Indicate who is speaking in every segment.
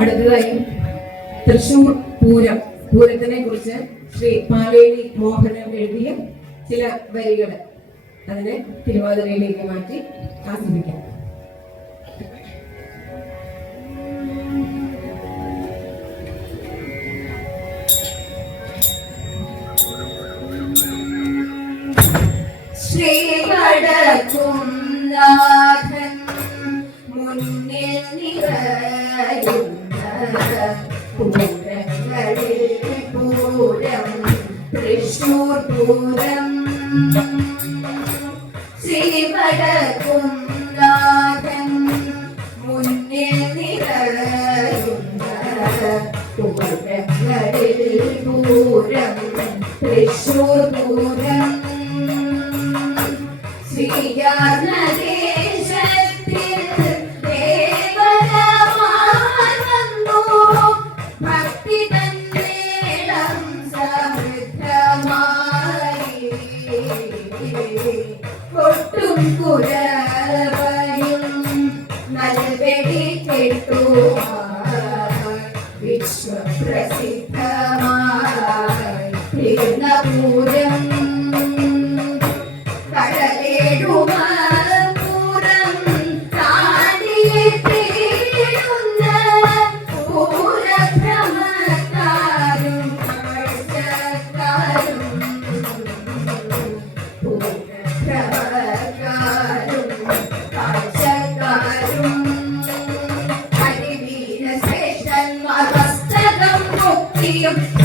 Speaker 1: അടുത്തതായി തൃശൂർ പൂരം പൂരത്തിനെ കുറിച്ച് ശ്രീ പാലേരി മോഹനൻ എഴുതിയ ചില വരികൾ അതിനെ തിരുവാതിരയിലേക്ക് മാറ്റി ആസ്വദിക്കാം.
Speaker 2: തൃശൂർ പൂരം ശ്രീവടക്കും നാഥൻ മുന്നിൽ നിറയുന്നങ്ങളിൽ പൂരം തൃശൂർ പൂരം ശ്രീയാ കൊട്ടും കുരവയും നൽവെടി കേട്ടു വിശ്വപ്രസി ആയിരിക്കും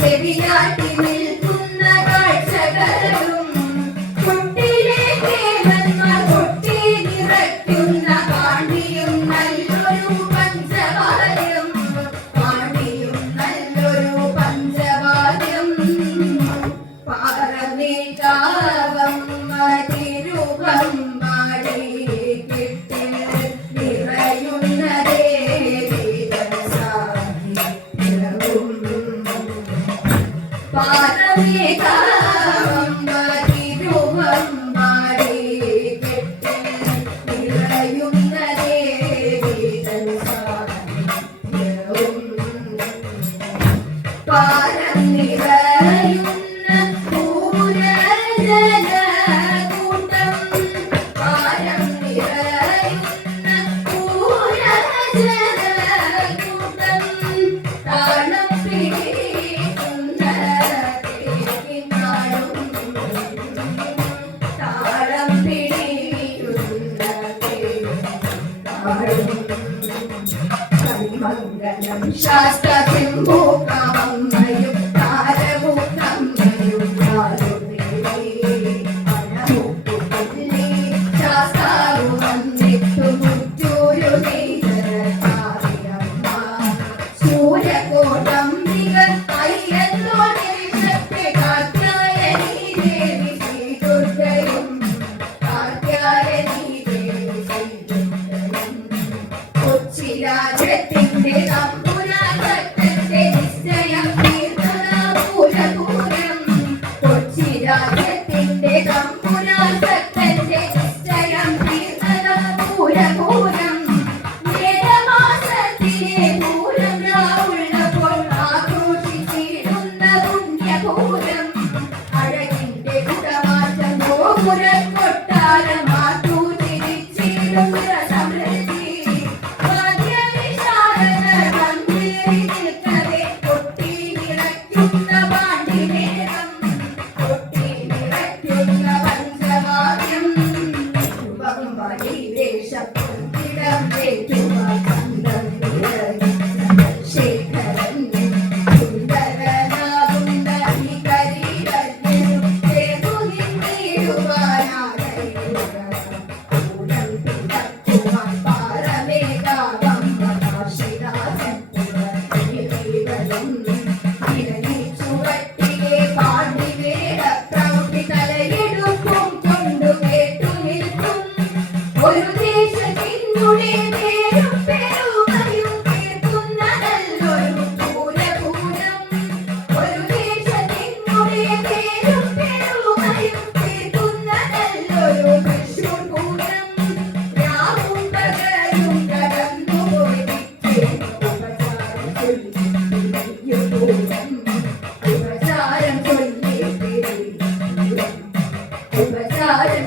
Speaker 2: ഉപചാരം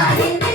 Speaker 2: I.